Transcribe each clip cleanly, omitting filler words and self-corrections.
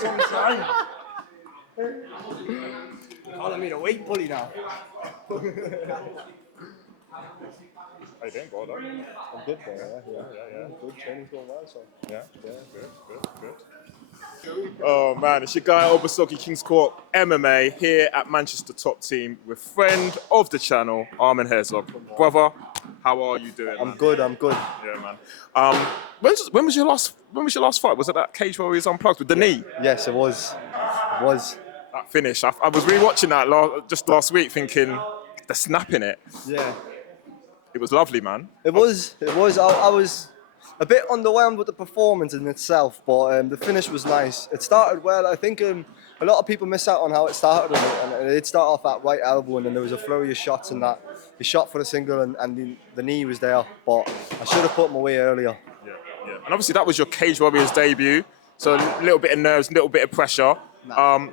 That's what I'm saying. Calling me the weight bully now. How you doing, brother? I'm good, bro. Yeah. Good training's going well, so. Yeah, good. Oh man, it's your guy Obasoki Kings Court MMA here at Manchester Top Team with friend of the channel, Armand Herczeg. Brother, how are you doing, man? I'm good. Yeah, man. When was your last fight? Was it that Cage Warriors Unplugged with the knee? Yes, it was. That finish. I was rewatching that just last week, thinking they're snapping it. Yeah. It was lovely, man. It was. I was a bit underwhelmed with the performance in itself, but the finish was nice. It started well. I think a lot of people miss out on how it started, and it did start off at right elbow, and then there was a flurry of shots, and that he shot for the single, and the knee was there. But I should have put him away earlier. Yeah. And obviously that was your Cage Warriors debut, so a little bit of nerves, a little bit of pressure. No.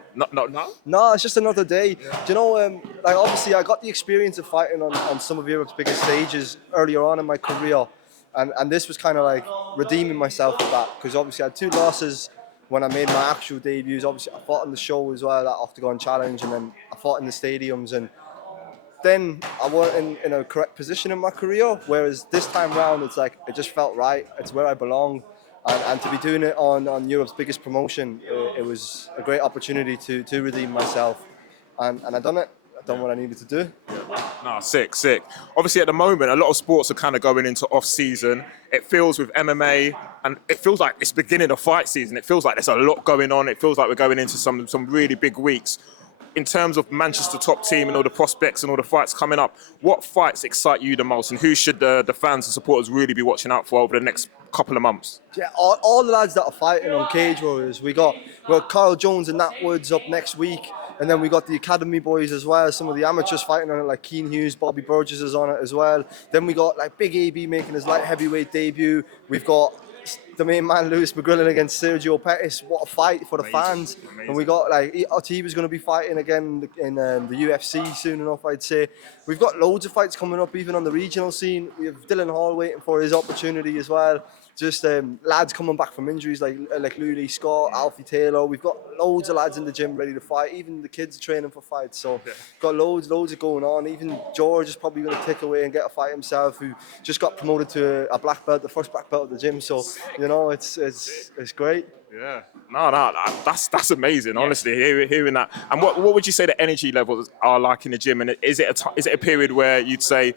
No, it's just another day. Do you know, like obviously I got the experience of fighting on some of Europe's biggest stages earlier on in my career, and this was kind of like redeeming myself for that, because obviously I had 2 losses when I made my actual debuts. Obviously I fought on the show as well, that OKTAGON challenge, and then I fought in the stadiums, and then I wasn't in a correct position in my career, whereas this time round it's like it just felt right. It's where I belong. And to be doing it on Europe's biggest promotion, it was a great opportunity to redeem myself. And I done it. I done what I needed to do. No, sick. Obviously, at the moment, a lot of sports are kind of going into off-season. It feels with MMA, and it feels like it's beginning of fight season. It feels like there's a lot going on. It feels like we're going into some really big weeks. In terms of Manchester Top Team and all the prospects and all the fights coming up, what fights excite you the most, and who should the fans and supporters really be watching out for over the next couple of months? Yeah, all the lads that are fighting on Cage Warriors. We got Carl Jones and Nat Woods up next week, and then we got the Academy boys as well. Some of the amateurs fighting on it, like Keane Hughes, Bobby Burgess is on it as well. Then we got like Big AB making his light heavyweight debut. We've got the main man Lewis McGrillen against Sergio Pettis. What a fight for the fans. Amazing. And we got like he was going to be fighting again in the UFC soon enough, I'd say. We've got loads of fights coming up, even on the regional scene. We have Dylan Hall waiting for his opportunity as well. Just lads coming back from injuries like Luli Scott, Alfie Taylor. We've got loads of lads in the gym ready to fight. Even the kids are training for fights. So got loads of going on. Even George is probably going to take away and get a fight himself, who just got promoted to a black belt, the first black belt at the gym. So you know, it's great. Yeah, no, that's amazing. Honestly, hearing that. And what would you say the energy levels are like in the gym? And is it a period where you'd say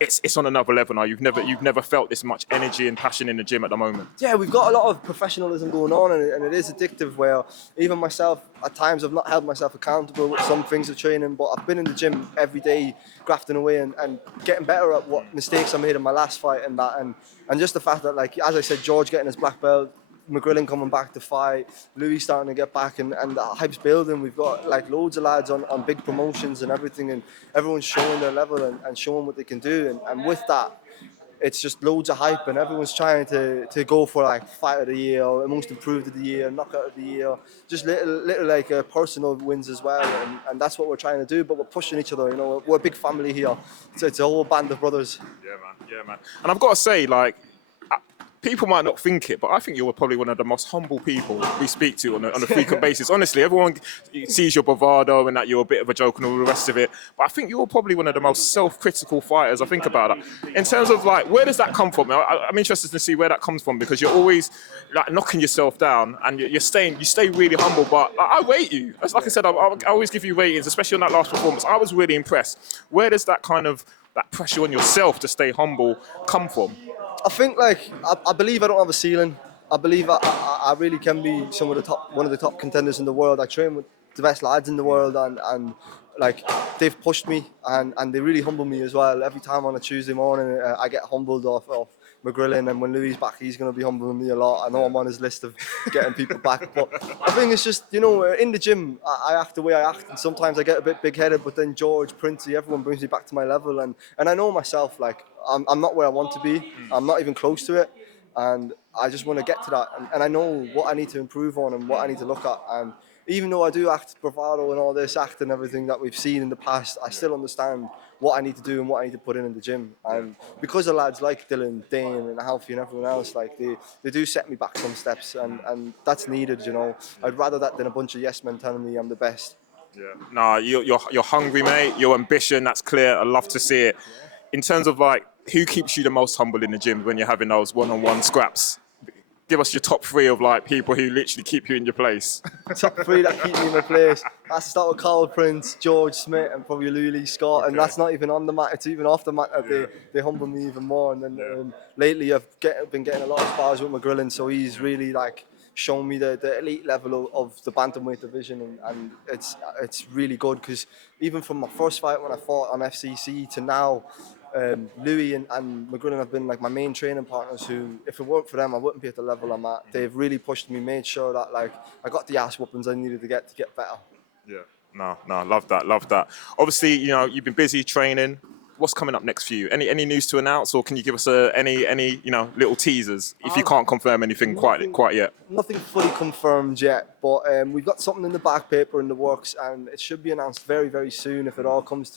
it's on another level now? You've never felt this much energy and passion in the gym at the moment? Yeah, we've got a lot of professionalism going on, and it is addictive, where even myself, at times I've not held myself accountable with some things of training, but I've been in the gym every day, grafting away and getting better at what mistakes I made in my last fight and that. And just the fact that, like, as I said, George getting his black belt, McGrillen coming back to fight, Louis starting to get back, and the hype's building. We've got like loads of lads on big promotions and everything, and everyone's showing their level and showing what they can do. And with that, it's just loads of hype, and everyone's trying to go for like fight of the year, or most improved of the year, knockout of the year, just little like personal wins as well. And that's what we're trying to do, but we're pushing each other. You know, we're a big family here. It's a whole band of brothers. Yeah, man. And I've got to say, like, people might not think it, but I think you're probably one of the most humble people we speak to on a frequent basis. Honestly, everyone sees your bravado and that you're a bit of a joke and all the rest of it. But I think you're probably one of the most self-critical fighters. I think about that. In terms of like, where does that come from? I'm interested to see where that comes from, because you're always like knocking yourself down and you stay really humble. But I rate you. Like I said, I always give you ratings, especially on that last performance. I was really impressed. Where does that kind of that pressure on yourself to stay humble come from? I think I believe I don't have a ceiling. I believe I really can be one of the top contenders in the world. I train with the best lads in the world, and like they've pushed me and they really humble me as well. Every time on a Tuesday morning, I get humbled off McGrillen, and when Louis back, he's going to be humbling me a lot. I know I'm on his list of getting people back, but I think it's just, you know, in the gym, I act the way I act, and sometimes I get a bit big-headed, but then George, Princey, everyone brings me back to my level, and I know myself, like, I'm not where I want to be. I'm not even close to it, and I just want to get to that, and I know what I need to improve on and what I need to look at. And even though I do act bravado and all this act and everything that we've seen in the past, I still understand what I need to do and what I need to put in the gym. And because of lads like Dylan, Dane and Alfie and everyone else, like they do set me back some steps, and that's needed, you know. I'd rather that than a bunch of yes men telling me I'm the best. Yeah. Nah, you're hungry, mate. Your ambition, that's clear. I love to see it. In terms of like, who keeps you the most humble in the gym when you're having those one-on-one scraps? Give us your top 3 of like people who literally keep you in your place. Top 3 that keep me in my place. I have to start with Carl Prince, George Smith, and probably Luli Scott. Okay. And that's not even on the mat; it's even off the mat that they humble me even more. And then lately, I've been getting a lot of spars with McGrillen, so he's really like shown me the elite level of the bantamweight division, and it's really good, because even from my first fight when I fought on FCC to now, Louis and McGrillen have been like my main training partners, who, if it weren't for them, I wouldn't be at the level I'm at. They've really pushed me, made sure that like I got the ass whoopings I needed to get better. Yeah, no, love that. Obviously, you know, you've been busy training. What's coming up next for you? Any news to announce, or can you give us any little teasers if you can't confirm anything quite yet? Nothing fully confirmed yet, but we've got something in the back paper in the works, and it should be announced very, very soon if it all comes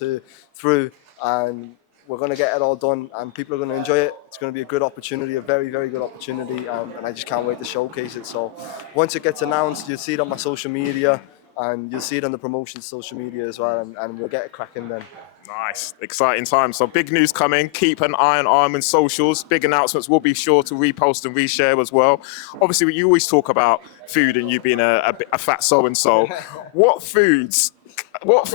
through. And we're going to get it all done, and people are going to enjoy it. It's going to be a good opportunity, a very, very good opportunity, and I just can't wait to showcase it. So once it gets announced, you'll see it on my social media, and you'll see it on the promotion's social media as well, and we'll get it cracking then. Nice, exciting time. So big news coming. Keep an eye on Armand's socials. Big announcements. We'll be sure to repost and reshare as well. Obviously, you always talk about food and you being a fat so-and-so. What foods what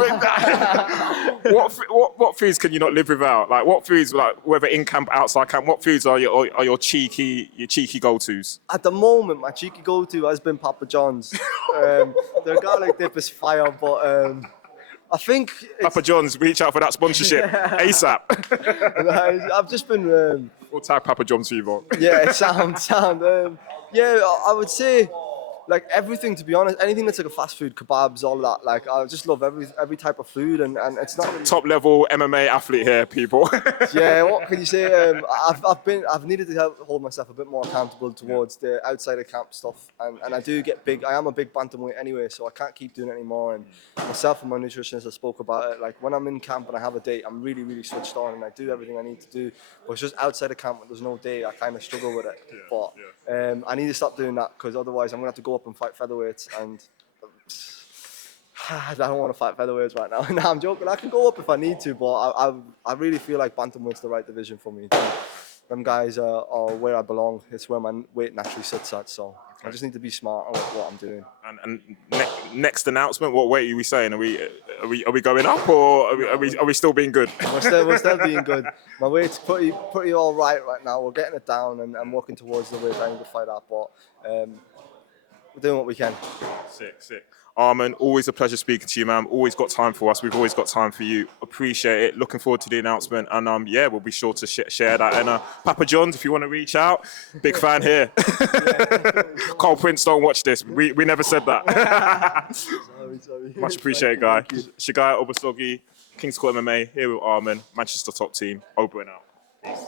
foods can you not live without? Like, what foods, like whether in camp, outside camp, what foods are your cheeky go-tos? At the moment, my cheeky go-to has been Papa John's. Their garlic dip is fire, but I think Papa John's, reach out for that sponsorship ASAP. I've just been. We'll tag Papa John's for you, Von. Yeah, sound. Yeah, I would say, like, everything, to be honest, anything that's like a fast food, kebabs, all of that. Like, I just love every type of food, and it's not really... Top level MMA athlete here, people. Yeah, what can you say? I've needed to hold myself a bit more accountable towards the outside of camp stuff, and I do get big. I am a big bantamweight anyway, so I can't keep doing it anymore. And myself and my nutritionist, I spoke about it. Like, when I'm in camp and I have a date, I'm really, really switched on, and I do everything I need to do. But it's just outside of camp when there's no date, I kind of struggle with it. But I need to stop doing that, because otherwise I'm gonna have to go up and fight featherweights, and I don't want to fight featherweights right now. No, I'm joking. I can go up if I need to, but I really feel like bantamweight's the right division for me. Them guys are where I belong. It's where my weight naturally sits at. So I just need to be smart on what I'm doing. And next announcement, what weight are we saying? Are we going up, or are we still being good? We're still being good. My weight's pretty all right now. We're getting it down, and I'm working towards the weight I need to fight at. But we're doing what we can. Sick. Armand, always a pleasure speaking to you, man. Always got time for us. We've always got time for you. Appreciate it. Looking forward to the announcement. And we'll be sure to share that. And Papa John's, if you want to reach out, big fan here. Carl Prince, don't watch this. We never said that. Sorry. Much appreciated, guy. Shagai Obasogi, King's Court MMA, here with Armand, Manchester top team. Over and out. Peace.